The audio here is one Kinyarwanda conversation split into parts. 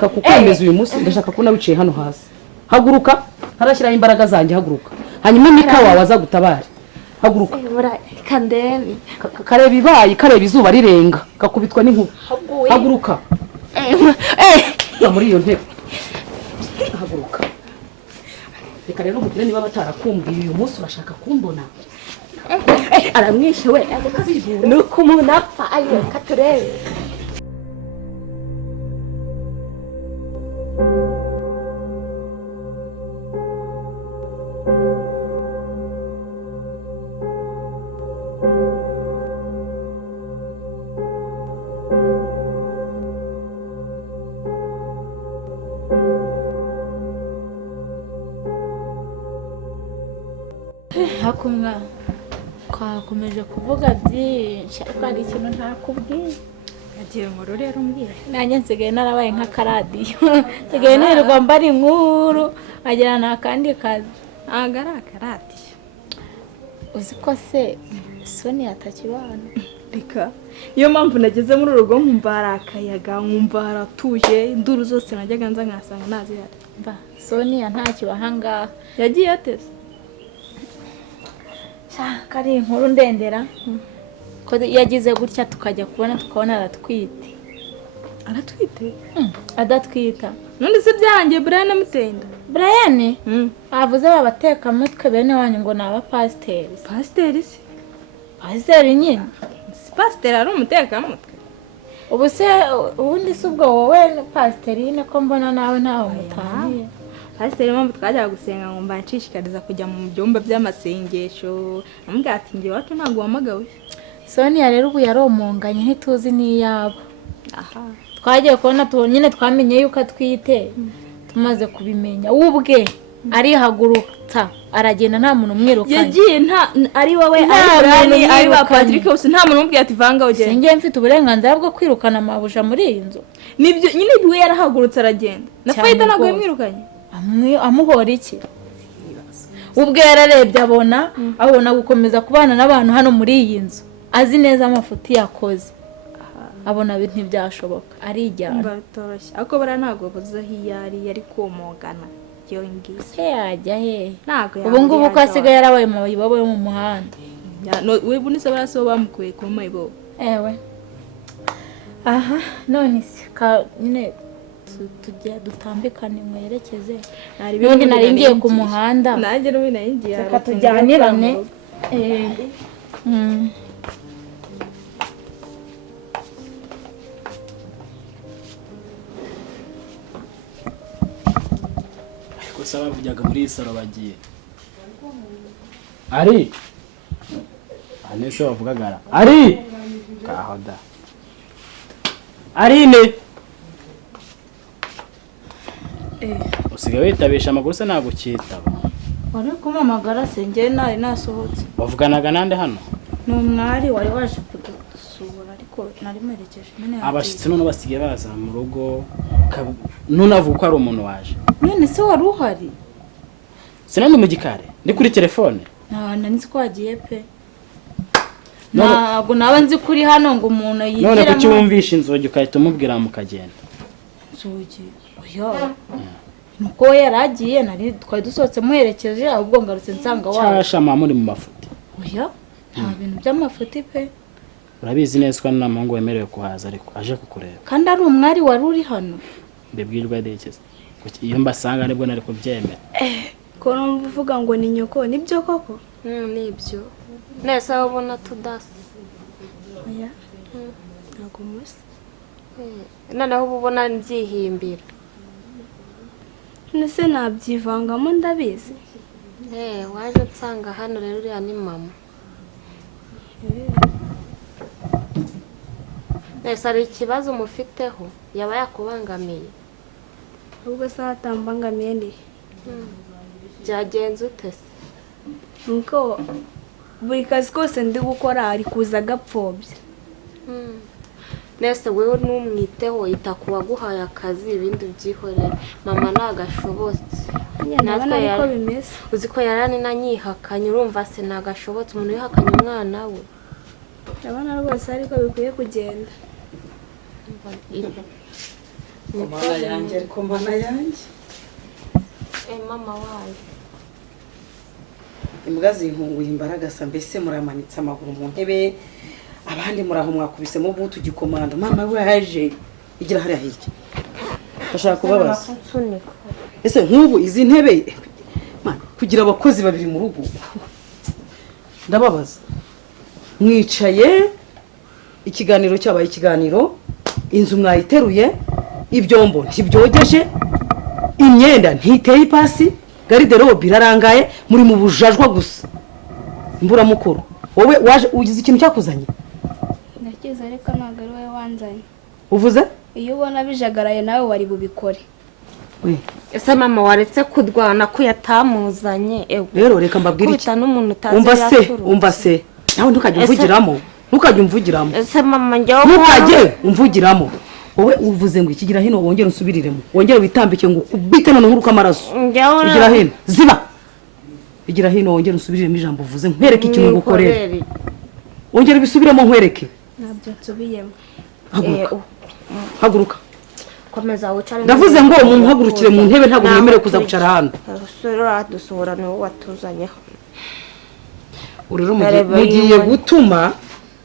ndashaka kukwemeza uyu munsi ndashaka ko nawicaye hano hasi haguruka ntarashyiraho imbaraga zanjye haguruka hanyuma Mika wawe aza gutabara haguruka kandebe kareba ibaye kareba izuba rirenga kakubitwa n'inkuba haguruka muri iyo ntebe haguruka reka rero mugire niba batarakumbiye uyu munsi urashaka kumbona aramwishe we nuko umuntu apfa ayo katurebe hakumwa twakomeje kuvuga byinshi ariko hari ikintu ntakubwiye agiye nkuru rero umbwira nanjye nsigaye narabaye nk'akaradiyo nsigaye nirirwa mbara inkuru agira nta kandi kazi ntabwo ari akaradiyo uzi ko se Soni atakibana reka niyo mpamvu nageze muri urugo nkumva hari akayaga nkumva haratuje induru zose najyaga nza nkasanga ntazihari mba Soni ntakibaha ngaha yagiye ateze kari inkuru ndendera ko yagize gutya tukajya tukabona aratwite adatwita none se byanjye Brian amutenda Brian bavuze babateka mutwe bene wanyu ngo ni abapasiteri pasiteri se pasiteri nyine si pasiteri ari umuteka mutwe ubu se ubundi se ubwo wowe pasiterine ko mbona nawe ntaho mutaniye pasiteri mpamvu twajyaga gusenga ngo mbanshishikariza kujya mu byumba by'amasengesho amubwira ati njye wacu ntabwo wamagawe Sonia rero ubu yaromonganye ntituzi n'iyabo twagiye kubona nyine twamenye yuko atwite tumaze kubimenya ubwe arihagurutsa aragenda nta muntu umwirukanye yagiye ari wowe ari ba Patrick bose nta muntu umubwiye ati vanga ugende singiye mfite uburenganzira bwo kwirukana amabuja muri iyi nzu nibyo nyine iwe yarahagurutse aragenda na Faida ntabwo yamwirukanye amuhora iki ubwe yararebye abona gukomeza kubana n'abantu hano muri iyi nzu azi neza amafuti yakoze abona ntibyashoboka arijyana bitoroshye ariko bara ntabwo bavuze aho yari komogana yo ngise yajya he ntabwo ubu ngubu ko asigaye yarabaye mu mayibobo yo mu muhanda we bunise baraso bamukuye ku mayibobo ewe aha none nyine tujya dutambikane mwerekeze n'undi naringiye ku muhanda nanjye n'ubu naringiye reka tujyanirane gusa bavugaga muri salo bagiye ari anese bavugagara ari kahoda Arine usigaye witabisha amakuru se ntabwo ukitaba wari kumamagara se njye nari nasohotse bavuganaga nande hano ni umwari wari waje kudusura ariko nari merekeje abashitsi none basigaye baza mu rugo nunavuga ko ari umuntu waje none se wari uhari sinandi mu gikare ndi kuri telefone nzi ko wagiye pe ntabwo naba nzi kuri hano ngo umuntu yigiramo none kuki wumvisha inzogi ukahita umubwira mukagenda inzogi oya nuko we yaragiye twari dusohotse muherekeje ahubwo ngarutse nsanga wawe cyashama muri mu mafuti oya nta bintu by'amafuti pe urabizi neza ko nta muhungu wemerewe kuhaza ariko aje kukureba kandi ari umwari wari uri hano mbibwirwa yadekeza iyo mbasanga nibwo nari kubyemera ko numva uvuga ngo ni nyoko nibyo koko nibyo nese aho ubona tudasa oya ntabwo musa noneho uba ubona mbyihimbira nese nabyivangamo ndabizi waje nsanga hano rero uriya ni mama nese hari ikibazo umufiteho yaba yakubangamiye ubwo se atambangamiye ni byagenze ute se nuko buri kazi kose ndi gukora ari kuza agapfobya nese wewe numwiteho yita kuwaguhaye akazi ibindi byihorera mama nagashobotse natwe ariko bimeze uzi ko yarani nanyihakanye urumva se nagashobotse umuntu yihakanye umwana we ndabona rwose ariko bikwiye kugenda Mana yanjye ariko mana yanjye. mama wanjye Imbwa zinkunguye imbaraga sa mbese muramanitse amaguru mu ntebe abandi muraho mwakubisemo butu gikomando mama we haje igira hariya hirya. Ndashaka kubabaza. Ese nk'ubu izi ntebe kugira abakozi babiri mu rugo ndababaza. Mwicaye ikiganiro cyabaye ikiganiro inzu mwayiteruye ibyombo ntibyogeje imyenda ntiteye ipasi garderobe irarangaye muri mu bujajwa gusa mbura mukuru wowe waje ugize ikintu cyakuzanye ndakiza ariko ntabwo ari wowe wanzanye uvuze iyo ubona bijagaraye nawe wari bubikore ese mama waretse kurwana ko yatamuzanye rero reka mbabwire iki n'umuntu utazi umva se nawe ntukajye umvugiramo ese mama njyewe ntukajye umvugiramo wowe uvuze ngo ikigira hino wongere usubiriremo wongere witambike ngo ubite none nkuruka amaraso igira hino ziba igira hino wongere usubiriremo ijambo uvuze nkwereke ikintu ngukorera wongere bisubiremo nkwereke ntabyo nsubiyemo haguruka komeza wicare ndavuze ngo umuntu uhagurukire mu ntebe ntabwo mwemerewe kuza kwicara hano dusohora niwo watuzanyeho rero mugiye gutuma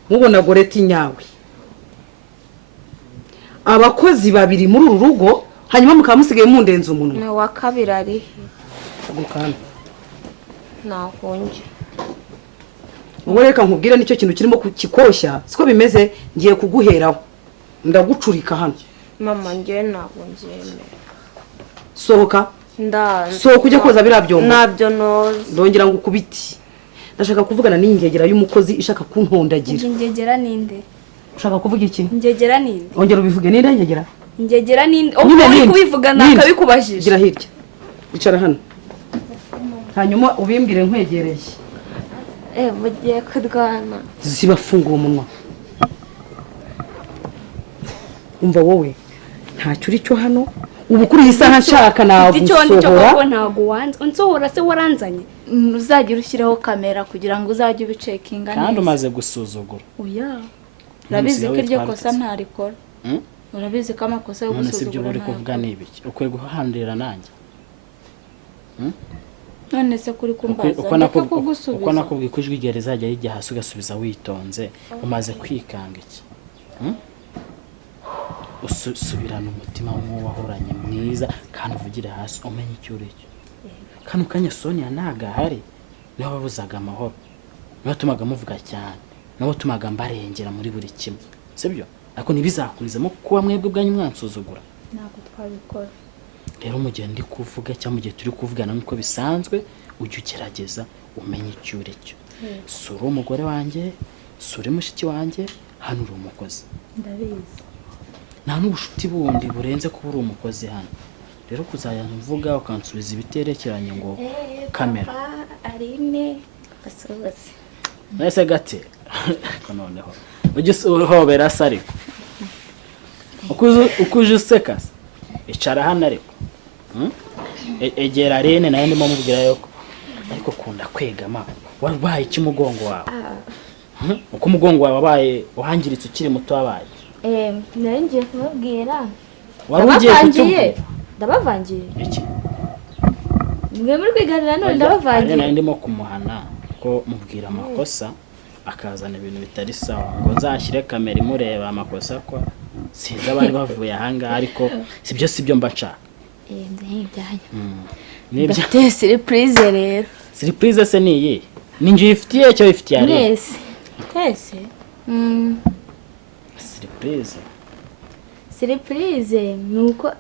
mubona goreti nyawe abakozi babiri muri uru rugo hanyuma mukaba musigaye mundenza umunwa ni wa kabiri ari gukanda nahonje ubu reka nkubwire nicyo kintu kirimo kukikoshya siko bimeze ngiye kuguheraho ndagucurika hano mama njye ntabwo nzemera sohoka sohoka ujya koza biriya byombo ntabyo noza ndongera ngo ukubiti ndashaka kuvugana n'iyi ngegera y'umukozi ishaka kuntondagira ingegera ninde ushaka kuvuga iki ingegera ninde ongera ubivuge ninde ngegera ingegera ninde uri kubivuga nakabikubajije gira hirya icara hano hanyuma ubimbwire nkwegereye mugiye kurwana zibafungura umunwa umva wowe ntacyo uri cyo hano ubu kuri iyi saha nshaka nagusohora ntabwo wanze unsohora se waranzanye uzagira ushyiraho kamera kugira ngo uzajye ubicekinga neza kandi umaze gusuzugura oya urabizi ko iryo kosa ntarikora urabizi ko amakosa yo none si ibyo gusuzugura uri kuvuga ni ibiki ukwiye guhandira nanjye none se kuri kumbaza uko nakubwiye ko ijwi ryawe rizajya rijya hasi ugasubiza witonze umaze kwikanga iki usubirana umutima w'uwahoranye mwiza kandi uvugire hasi umenye icyo uri cyo kano kanya Sonia ntagahari niho babuzaga amahoro niho tumaga muvuga cyane niho tumaga mbarengera muri buri kimwe sibyo ariko ntibizakurizemo kuba mwebwe bwanyu mwansuzugura ntabwo twabikora rero mu gihe ndi kuvuga cyangwa mu gihe turi kuvugana nk'uko bisanzwe ujye ugerageza umenye icyo uri cyo si uri umugore wanjye si uri mushiki wanjye hano uri umukozi ndabizi nta n'ubushuti bundi burenze kuba uri umukozi hano rero kuzajya mvuga ukansubiza ibiterekeranye ngo kamera arine asohotse nese gate ko noneho ujye uhobera se ariko ukuje useka icara hano ariko egera rene nayo ndimo mubwira yuko ariko kunda kwegama warwaye iki umugongo wawe uko umugongo wawe wabaye uhangiritse ukiri muto wabaye nari ngiye kubabwira wari ugiye kutubwira ndabavangiye iki mwe muri kwiganira none ndabavangiye nari ndimo kumuhana ko mubwira amakosa akazana ibintu bitari sawa ngo nzashyire kamera imureba amakosa ko sinzi abari bavuye ahangaha ariko sibyo mba nshaka ndafite surprise rero surprise se ni iyi ni njye uyifitiye cyo uyifitiye ari twese surprise nuko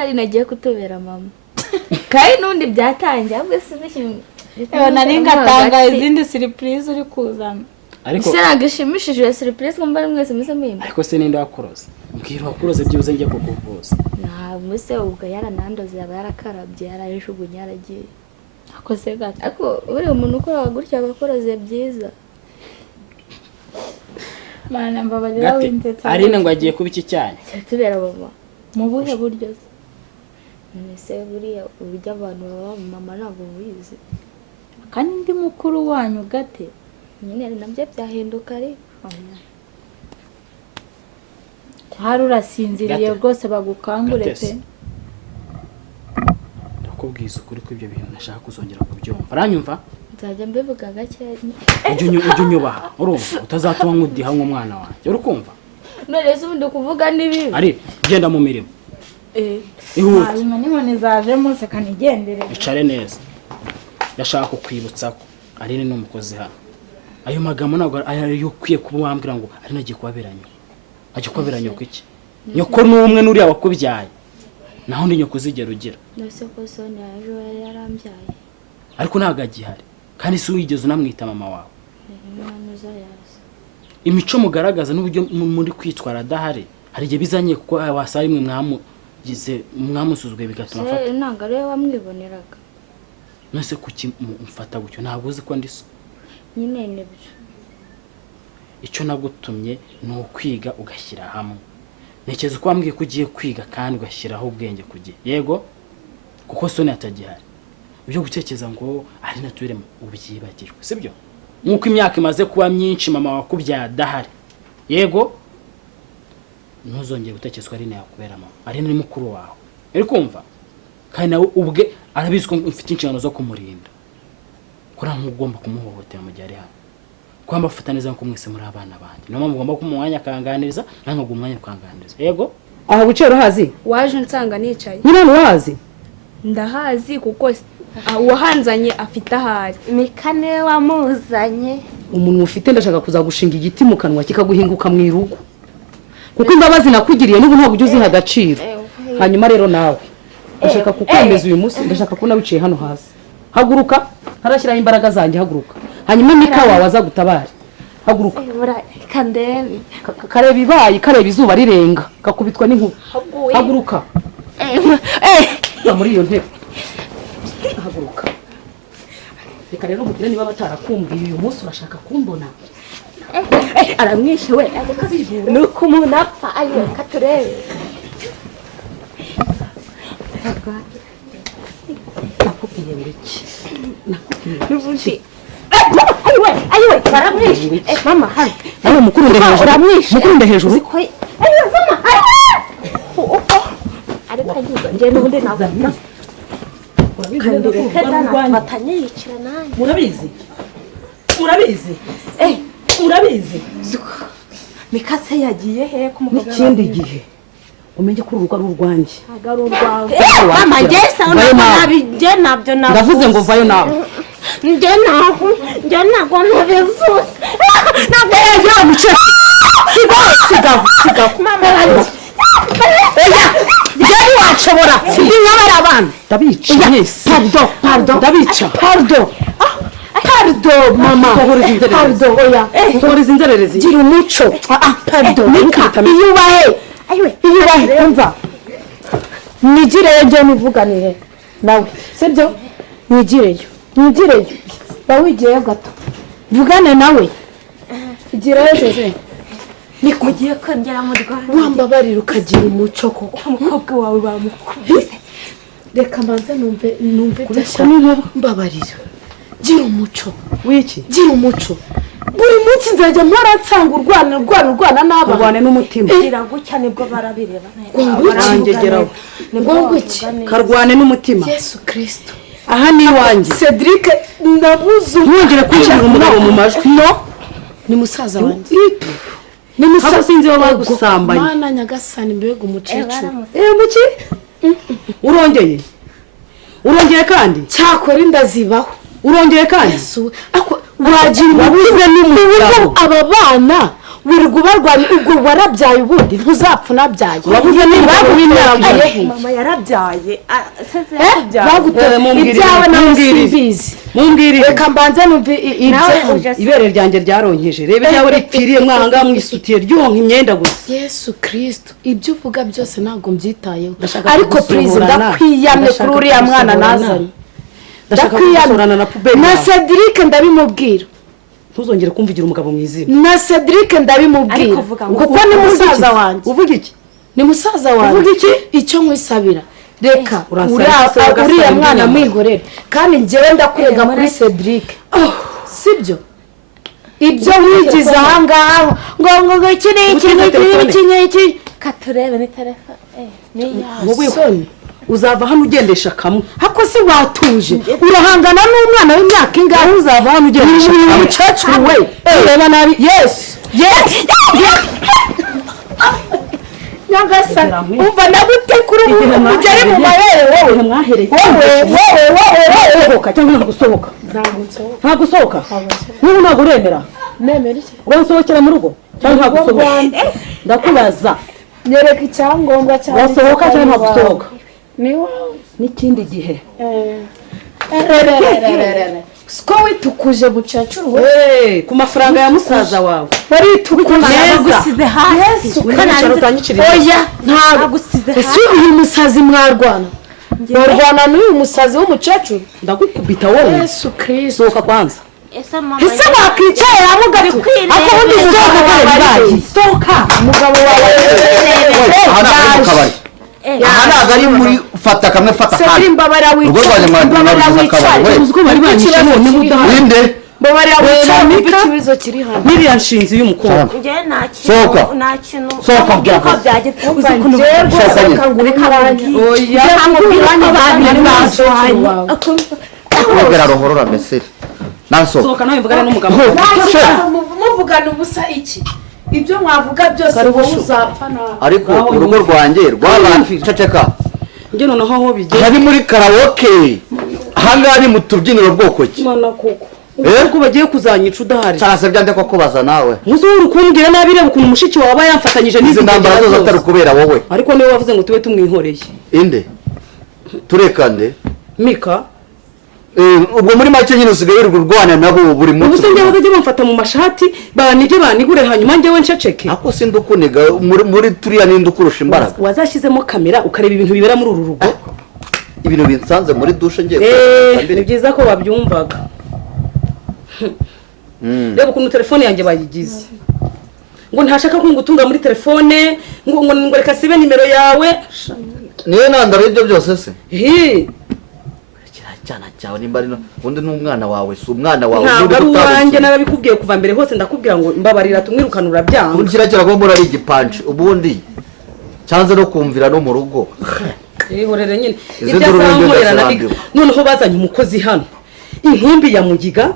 ari nagiye kutubera mama kandi nundi byatangiye ahubwo sinzi nari ngatanga izindi surprise uri kuzana ariko se nagishimishije surprise ko mbari mwese muse mwimba ariko se ninde wakuroze mbwira wakuroze byibuze njye kukuvuza nta muse ubwo yaranandoze yaba yarakarabye yararishugunye yaragiye akoze gato ariko uri umuntu ukora gutya abakoraze byiza mana mbabarira w'indetse arine ngo agiye kuba iki cyane tubera mama mu buhe buryo se buriya uburyo abantu baba mama ntabwo bubizi kandi ndi mukuru wanyu gate nyine nabyo byahinduka ariko hari urasinziriye rwose bagukangure pe. ndakubwiza ukuri ko ibyo bintu nashaka kuzongera kubyumva aranyumva nzajya mbivuga gake ujye unyubaha urumva utazatuma nkudiha nk'umwana wanjye urukumva none se ubundi kuvuga nibi ari genda mu mirimo Ihute hanyuma n'inkoni zajemo se kanigendere icare neza ndashaka kukwibutsa ko ari n'umukozi hano ayo magambo ntabwo ari ukwiye kuba wambwira ngo ari nagiye kubaberanya ajya kubaberanya ko iki nyoko n'umwe n'uriya wakubyaye naho ndi nyoko uzigera ugira nose ko Sonia ejo yarambyaye ariko ntabwo agihari kandi si wigeze unamwita mama wawe umwana uzayaza imico mugaragaza n'uburyo muri kwitwara adahari hari igihe bizanye kuko wasaba imwe mwamusuzuguye bigatuma afata ntabwo ariwe wamwiboneraga nose kuki mfata gutyo ntabwo uzi ko ndi so nyine nibyo icyo nagutumye ni ukwiga ugashyira hamwe ntekereza ko wambwiye ko ugiye kwiga kandi ugashyiraho ubwenge ku gihe yego kuko Sonia atagihari ibyo gutekereza ngo ari naturemo ubyibagirwe sibyo nk'uko imyaka imaze kuba myinshi mama wakubyaye adahari yego ntuzongere gutekereza ko ari nawe yakubera mama ari ni mukuru wawe uri kumva kandi nawe ubwe arabizi ko mfite inshingano zo kumurinda ko nta ugomba kumuhohotera mu gihe ari hano kuba mbafata neza nko mwese muri abana banjye niyo mpamvu ugomba kumuha umwanya akanganiriza nange ngo umwanya ukanganiriza yego aha wicaye urahazi waje nsanga nicaye nyine urahazi ndahazi kuko uwahanzanye afite ahari Mikane wamuzanye umuntu ufite ndashaka kuzagushinga igiti mu kanwa kikaguhinguka mu irugu kuko imbabazi nakugiriye n'ubu ntabwo ujye uziha agaciro hanyuma rero nawe ndashaka kukwemeza uyu munsi ndashaka ko nawe wiciye hano hasi haguruka ntarashyiraho imbaraga zanjye haguruka hanyuma Mika wawe azagutabare haguruka kandebe kareba ibaye kareba izuba rirenga kakubitwa n'inkuba haguruka muri iyo ntebe haguruka reka rero mugire niba batarakumbiye uyu munsi urashaka kumbona aramwishe we nuko umuntu apfa ayo katurebe nakubwiye iki nuvundi ayiwe baramwishe mama hano nawe mukuru nde hejuru uramwishe mukuru nde hejuru ayiwe mama ariko agize nje nubundi nazana batanye yicira nanjye murabizi murabizi Mikase yagiye he kumugabo n'ikindi gihe umenye ko urugo ari urwanjye mama ngesa nabije nabyo nabyo ndavuze ngo vayo nawe nje ntabwo ntubivuze ntabwo ya mucece sigaho mama oya njyewe wacobora sindi nk'abari abana ndabica mwese pardon ndabica pardon mama pardon oya sohoreza inzererezi gira umuco pardon Mika iyubahe umva nigireyo njye nivuganire nawe sibyo nigireyo bawigiyeyo gato vugane nawe igireyo Jose nikugiye kongera mu Rwanda wambabarira ukagira umuco koko umukobwa wawe bamukubise reka mbanze numve byashya mbabarira gira umuco wiki gira umuco buri munsi nzajya mpora nsanga urwana n'abana urwane n'umutima gira gutya nibwo barabireba barangegeraho karwane n'umutima Yesu Kristo aha ni iwanjye Cedric ndabuze ntongere kwinjira umugabo mu majwi no ni musaza wanjye ni musaza sinzi wo bagusambanye mana nyagasani mbega umucecuru muki urongeye kandi cyakora indazibaho urongeye kandi Yesu wagira ubuze n'umugabo aba bana wirirwa ubarwanya ubwo warabyaye ubundi ntuzapfa unabyaye wabuze n'imbago w'imyaka mama yarabyaye ibyawe nawe simbizi mumbwirire reka mbanze numve ibere ryanjye ryaronkeje reba ibyawe ripfiriye mwanga mwisutiye ryonka imyenda gusa Yesu Kristo ibyo uvuga byose ntabwo mbyitayeho ariko please ndakwiyamye kuri uriya mwana nazanye ndakwiyamye na puberi na Cedric ndabimubwira ntuzongere kumvugira umugabo mu izina na Cedric ndabimubwira kuko ni musaza wanjye uvuga iki ni musaza wanjye uvuga iki icyo nkwisabira reka uriya mwana mwihorere kandi njyewe ndakurega kuri Cedric sibyo ibyo wigize aha ngaha ngo iki n'iki katurebe ni telefone wowe honi uzava hano ugendesha kamwe hako si watuje urahangana n'umwana w'imyaka ingahe uzava hano ugendesha kamwe umukecuru we ureba nabi yes nyagasani umva nagutekura umugeri mu mabere wowe mwahereye wowe sohoka cyangwa ntagusohoka ntagusohoka niba ntabwo uremera nemera iki urasohokera mu rugo cyangwa ntagusohoka ndakubaza nyereka icyangombwa cyawe urasohoka cyangwa ntagusohoka ni wowe n'ikindi gihe siko witukuje mukecuru we ku mafaranga ya musaza wawe baritukuje bagusize hasi oya ntabwo ese uyu musazi mwarwana warwana n'uyu musazi w'umukecuru ndagukubita wowe Yesu Kristo sohoka kwanza ese mama ese wakwicaye hamwe ugati ako undi sohoka umugabo wawe aha ntabwo ari mu kabari aha ntabwo ari muri fata kamwe fata se kandi mbabara wicare mbabara wicare uziko bari banyishe none udahari ninde mbabara wicare numva ikibazo kiri hano n'iriya nshinzi y'umukobwa njye nta Sohoka. kintu nta kintu Sohoka byakoze. byagenda uzi ukuntu reka ngo ureke abandi oya kwegera rohorora mbese naso sohoka nawe mvugana n'umugabo muvugana ubusa iki ibyo mwavuga byose wowe uzapfa nawe ariko urugo rwanjye rwabanje ceceka njye noneho aho bigeze hari muri karaoke ahangaha ni mu tubyiniro bwoko ki mana koko uko bagiye kuzanyica udahari cyase byande ko kubaza nawe muzo uri kumbwira nabi reba ukuntu mushiki wawe aba yamfatanyije izi ndambara zose atari kubera wowe ariko niwe wavuze ngo tube tumwihoreye inde turekande mika ubwo muri make nyine usigaye uri kurwana nabo buri munsi ubuse njye bazajya bamfata mu mashati banige banigure hanyuma njyewe nceceke ako sindukuniga muri turiya ninde ukurusha imbaraga wazashyizemo kamera ukareba ibintu bibera muri uru rugo ibintu binsanze muri dushe ngiye ni byiza ko babyumvaga reba ukuntu telefone yanjye bayigize ngo ntashaka ko ngutunga muri telefone ngo reka sibe nimero yawe niyo ntandaro y'ibyo byose se hi cyana cyawe nimba ari undi n'umwana wawe si umwana wawe ntabwo ari uwanjye narabikubwiye kuva mbere hose ndakubwira ngo mbabarira tumwirukane urabyanga urukira kiragomba ari igipanci ubundi cyanze no kumvira no mu rugo ihorere nyine Izi ibyo nduru azankorera n'ibyo nabiga noneho bazanye umukozi hano intumbi ya mugiga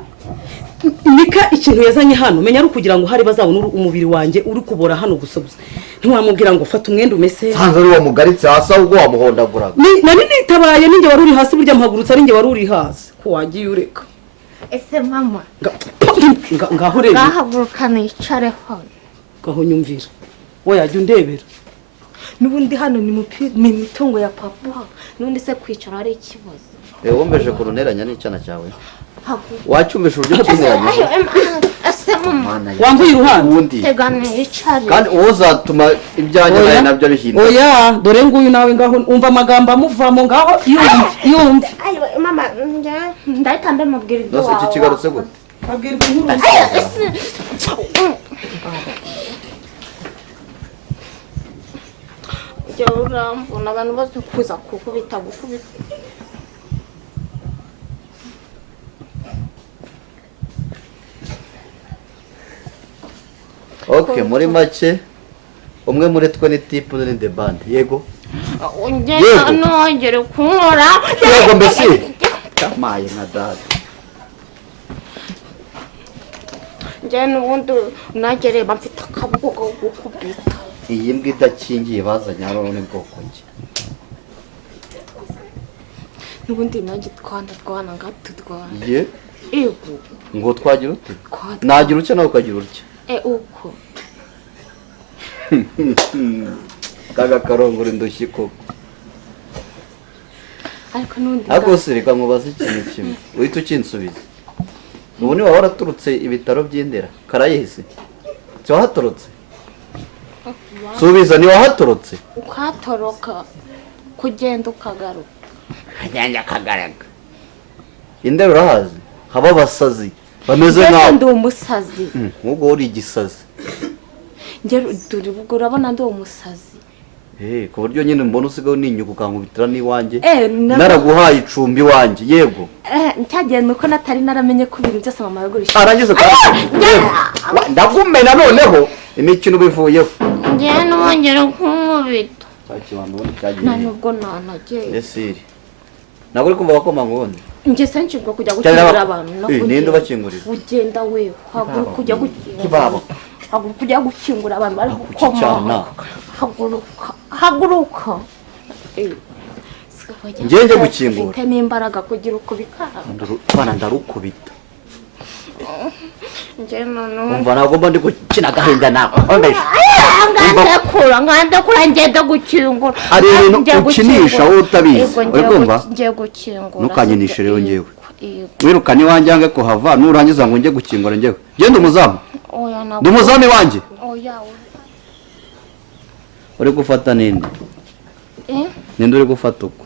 nika ikintu yazanye hano menya ari ukugira ngo hari bazabona umubiri wanjye uri kubora hano gusa ntiwamubwira ngo fata umwenda umese cyanze ari uwo mugaritse hasi ahubwo wamuhondaguraga nari nitabaye ninjye wari uri hasi burya mpagurutse ari njye wari uri hasi ko wagiye ureka ese mama ngaho rero ngahaguruka nicareho ngaho nyumvira wowe yajya undebera n'ubundi hano ni imitungo ya papa n'ubundi se kwicara ari ikibazo wumveje kuruneranya n'icyana cyawe wacyumvisha uburyo kineranya ese mama wambuye iruhande ubundi tegana nicare kandi uwo uzatuma ibyanjye nawe nabyo bihinduka oya dore nguyu nawe ngaho umva amagambo amuvamo ngaho yumve mama ndahita mbimubwira ibyo nose iki kigarutse gute abwirwa inkuru jya urambona abantu bose kuza kukubita gukubita okay muri make umwe muri twe ni tipu ni the band yego ugenda nongere kunkora yego mbese kamaye nka dada njye n'ubundi nagereba mfite akaboko ko gukubita iyi mbwa idakingiye bazanye hano ni bwoko ki n'ubundi nanjye twana ngatudwana ye ego ngo twagira ute nagira utya nawe ukagira utya uko kaga karongora indushyi koko ariko n'ubundi ariko se reka nkubaze ikintu kimwe uhita ukinsubiza ubu niba waraturutse ibitaro by'Indera Karayesi si wahaturutse subiza ni wahaturutse ukatoroka kugenda ukagaruka agenda akagaraga Indera urahazi haba abasazi bameze mbese nkaho ndi umusazi nk'ubwo uri igisazi urabona ndi umusazi ku buryo nyine mbona usigaye uninyuka ukankubitira n'iwanjye naraguhaye icumbi iwanjye yego ncyagiye nuko natari naramenye ko ibintu byose mama yagurisha arangiza ndagumena noneho imikino bivuyeho njye nongera kumubita nta nubwo nanageye Desire ntabwo uri kumva bakoma ngundi njye senshibwa kujya gukingurira abantu ninde ubakingurira ugenda we haguruka kujya gukingura haguruka kujya gukingura abantu bari gukoma haguruka njye gukingura ufite n'imbaraga kugira uko bikara bana ndarukubita njye noneho umva ntabwo mba ndi gukina agahinda nawe ngandekura ngenda gukingura ari ibintu ukinisha wowe utabizi uri kumva ngiye gukingura ntukanyinishe rero njyewe wirukane iwanjye yange kuhava nurangiza ngo njye gukingura njyewe genda umuzamu ndi umuzamu iwanjye uri gufata ninde ninde uri gufata uko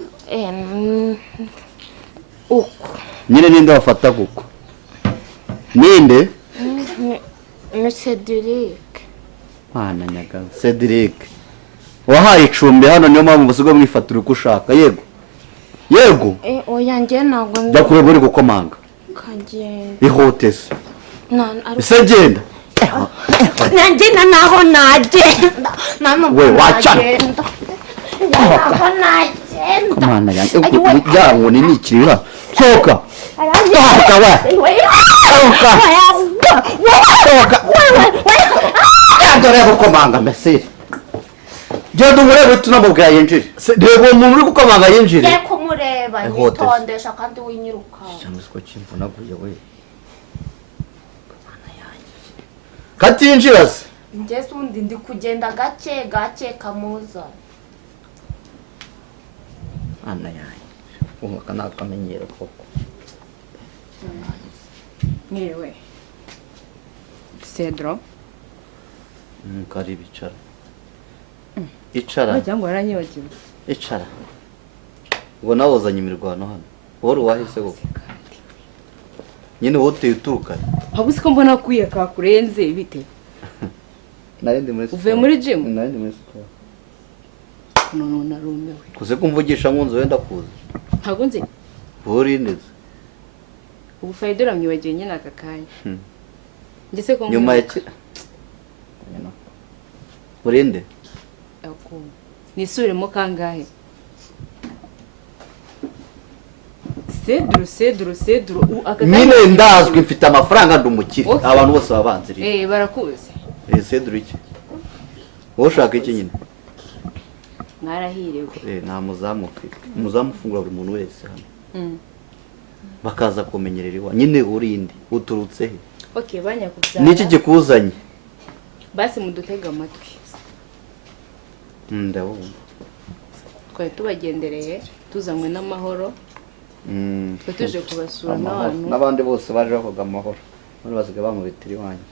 nyine ninde wafata kuko ninde ni Cedric mwana nyagaza Cedric wahaye icumbi hano niyo mpamvu usigaye mwifatira uko ushaka yego oya njye ntabwo jya kureba uri gukomanga kagenda ihutese ese genda njye naho nagenda we wacana naho nagenda mwana yanjye ngo ni nikirira sohoka sohoka we dore gukomanga mbese genda umurebe tunamubwira yinjire reba uwo muntu uri gukomanga yinjire ngiye kumureba yitondesha kandi winyiruka cyangwa se ko kimvunaguye we katinjira se njye undi ndi kugenda gake gake kamuza ana yanjye umwaka nakamenyero koko Mwiriwe Cedro kari bicara icara wagira ngo waranyibagiwe icara ngo nawe uzanye imirwano hano wowe wahise wowe nyine wowe uteye uturuka habuze ko mbona kuye kakurenze bite narindi muri uvuye muri gym narindi muri siporo none narumewe kuze kumvugisha nkunze wenda kuza ntabwo nzi wowe neza ubu Faidora mwibagiwe nyine aka kanya ngese ko nyuma ya urinde nisubiremo kangahe Cedro nyine ndazwi mfite amafaranga ndi umukire abantu bose baba banziriye barakuzi Cedro iki wowe ushaka iki nyine mwarahiriwe nta muzamu ufite umuzamu ufungura buri muntu wese hano bakaza kumenyerera iwa nyine urinde uturutse he banyakubyara niki gikuzanye basi mudutega amatwi ndabumva twari tubagendereye tuzanywe n'amahoro twe tuje kubasura n'abandi bose baje bavuga amahoro bari basigaye bamubitira iwanyu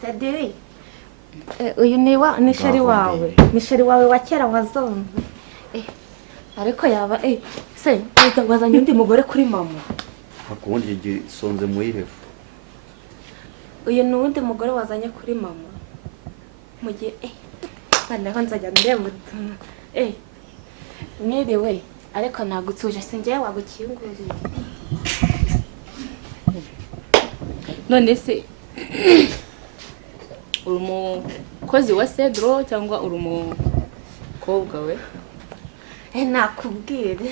Cedric uyu ni sheri wawe ni sheri wawe wa kera wazonze ariko yaba se wazanye undi mugore kuri mama akundi gisonze mu ihefu uyu ni uwundi mugore wazanye kuri mama mu gihe noneho nzajya ndeba utuntu mwiriwe ariko ntabwo utuje sinjyewe wagukinguriye none se uri umukozi wa Cedro cyangwa uri umukobwa we nakubwire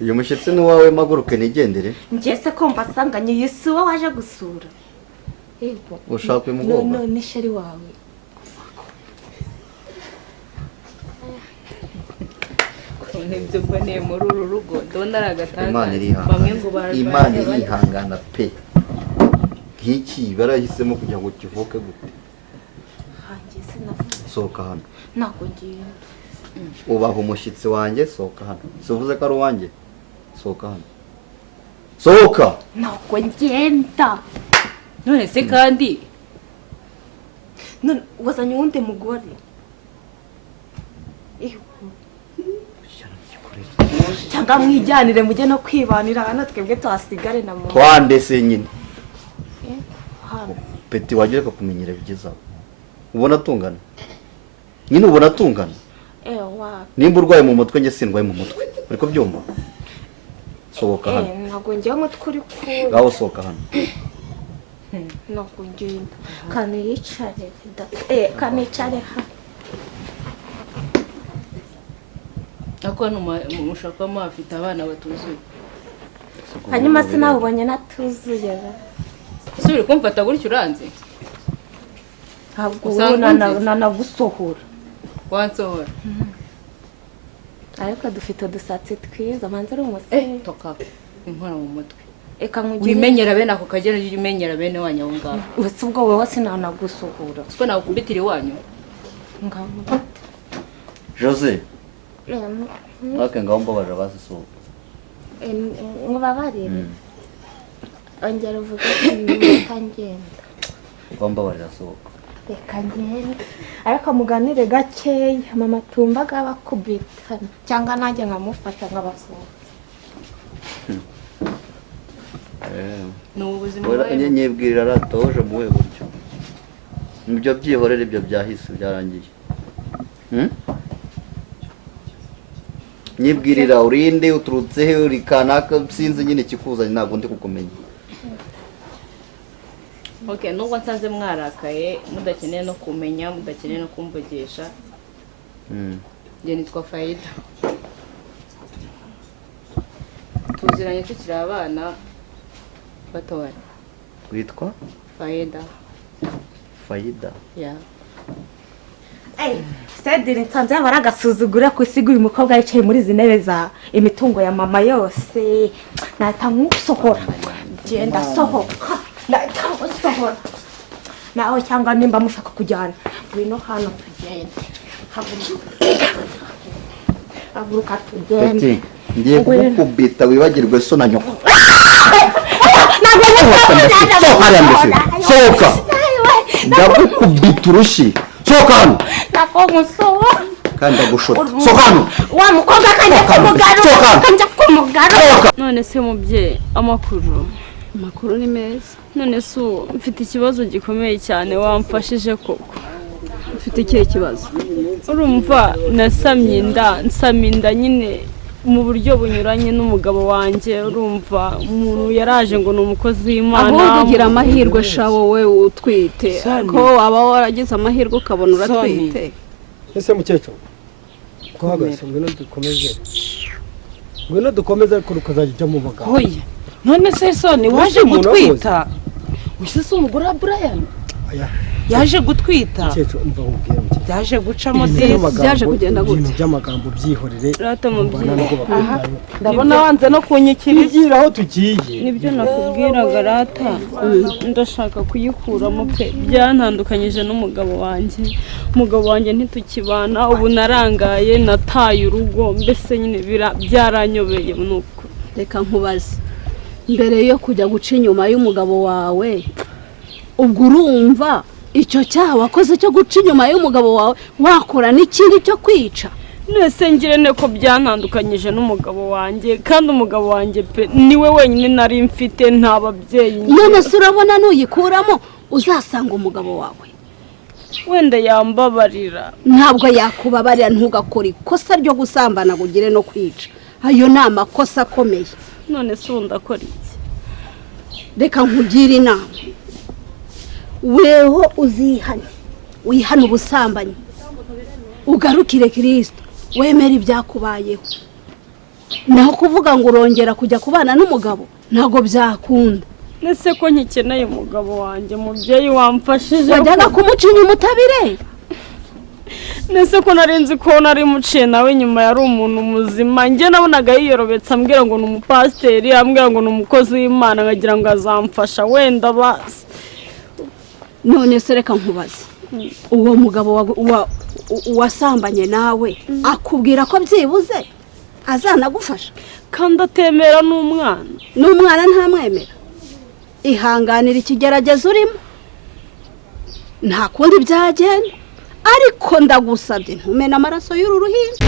uyu mushyitsi ni wawe maguruke nigendere njye se ko mbasanganye iyi si uwo waje gusura ushaka uyu mugomba ni sheri wawe nibyo mboneye muri uru rugo ndabona ari agatangaza Imana irihangana pe nk'iki barahisemo kugira ngo kivuke gute sohoka hano ntabwo ngiye ubaha umushyitsi wanjye sohoka hano sivuze ko ari uwanjye sohoka hano sohoka ntabwo ngenda none se kandi none wazanye uwundi mugore cyangwa mwijyanire mujye no kwibanira hano twebwe tuhasigare na mama twandese nyine peti wagira kumenyera bigezaho ubona atungana nyine ubona atungana nimba urwaye mu mutwe njye sindwaye mu mutwe uri kubyumva sohoka hano ntabwo ngiye umutwe uri kure ngaho sohoka hano ntabwo ngenda kaniyicare kanicare hano ako mushaka ko afite abana batuzuye hanyuma sinabonye natuzuye suri kumfata gutyo uranze ntabwo nanagusohora wansohora ariko dufite udusatsi twiza manza ari umusore toka inkora mu mutwe eka nkugire wimenyera bene ako kagera umenyera bene wanyu aho ngaho ubuse ubwo wowe sinanagusohora siko nakubitira iwanyu ngaho Jose mwake ngaho mbabarira basisohoka mubabarire ongera uvuge ko ngenda mbabarira sohoka reka ngende ariko muganire gakeya mama tumbaga bakubitana cyangwa nanjye nkamufasha nkabasohoka ni ubuzima nyibwirira ratoje muwe buryo nibyo byihorera ibyo byahise byarangiye nyibwirira urinde uturutse he uri kanaka sinzi nyine kikuzanye ntabwo ndi kukumenya okay nubwo nsanze mwarakaye mudakeneye no kumenya mudakeneye no kumvugisha njye nitwa Faida tuziranye tukiri abana batoya witwa Faida ya Cedric nsanze yaba aragasuzugura ku isi uyu mukobwa yicaye muri izi ntebe za imitungo ya mama yose nahita nkusohora genda sohoka nahita nkusohora nawe cyangwa nimba mushaka kujyana ngwino hano tugende haguruka tugende ngiye kugukubita wibagirwe so na nyoko sohoka ndagukubita urushi sohoka hano nakomusohora kandi ndagushota sohoka hano wa mukobwa kajya kumugaruka none se mubyeyi amakuru ni meza none se mfite ikibazo gikomeye cyane wamfashije koko mfite ikihe kibazo urumva nasamye inda nyine mu buryo bunyuranye n'umugabo wanjye urumva umuntu yaraje ngo ni umukozi w'Imana ahubwo ugira amahirwe sha wowe utwite ko waba waragize amahirwe ukabona uratwite ese mukecuru twahagaze ngwino dukomeze ariko ukazajya ujya mu bagabo hoya none se soni waje gutwita wisese umugore wa Brian yaje gutwita mukecuru umva nkubwire byaje gucamo byaje kugenda gute ibintu by'amagambo byihorere rata mubyeyi ndabona wanze no kunyikiriza aho tugiye nibyo nakubwiraga rata ndashaka kuyikuramo pe byantandukanyije n'umugabo wanjye ntitukibana ubu narangaye nataye urugo mbese nyine byaranyobeye nuko reka nkubaze mbere yo kujya guca inyuma y'umugabo wawe ubwo urumva icyo cyaha wakoze cyo guca inyuma y'umugabo wawe wakora n'ikindi cyo kwica nese ngirene ko byantandukanyije n'umugabo wanjye kandi umugabo wanjye pe niwe wenyine nari mfite nta babyeyi none se urabona nuyikuramo uzasanga umugabo wawe wenda yambabarira ntabwo yakubabarira ntugakora ikosa ryo gusambana ngo ugire no kwica ayo ni amakosa akomeye none se undakora iki reka nkugire inama weho wihane ubusambanyi ugarukire Kristo wemera ibyakubayeho naho kuvuga ngo urongera kujya kubana n'umugabo ntabwo byakunda nese ko nkikeneye umugabo wanjye mubyeyi wamfashije wajyaga kumuca inyuma utabireba nese ko narinzi ko nari muciye nawe nyuma yari umuntu muzima njye nabonaga yiyorobetse ambwira ngo ni umupasiteri ambwira ngo ni umukozi w'Imana nkagira ngo azamfasha wenda basi none se reka nkubaze uwo mugabo wasambanye nawe akubwira ko byibuze azanagufasha kandi atemera n'umwana ntamwemera ihanganira ikigeragezo urimo nta kundi byagenda ariko ndagusabye ntumene amaraso y'uru ruhinja